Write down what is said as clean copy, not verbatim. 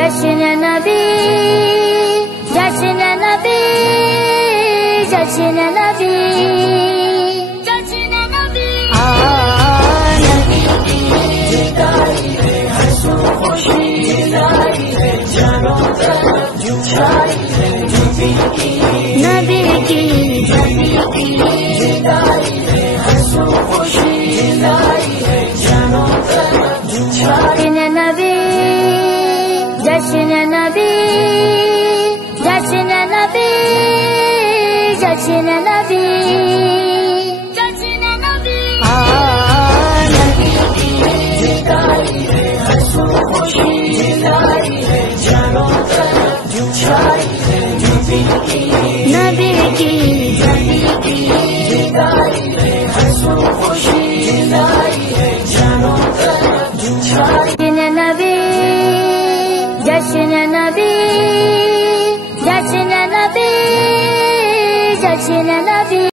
جشن نبی جشن نبی جشن نبی جشن نبی نبی کی جدائی ہے ہنسو خوشی لائی ہے جانو طرف جھائی ہے نبی کی جدائی ہے ہنسو خوشی لائی ہے جانو طرف جھائی نبی جشن نبی جشن نبی جشن نبی جشن نبی نبی کی جدائی ہے ہنسو خوشی لائی ہے جانو طرف جھائی ہے نبی کی جدائی ہے ہنسو خوشی لائی ہے جانو طرف جھائی نبی جشن نبی جشن نبی جشن نبی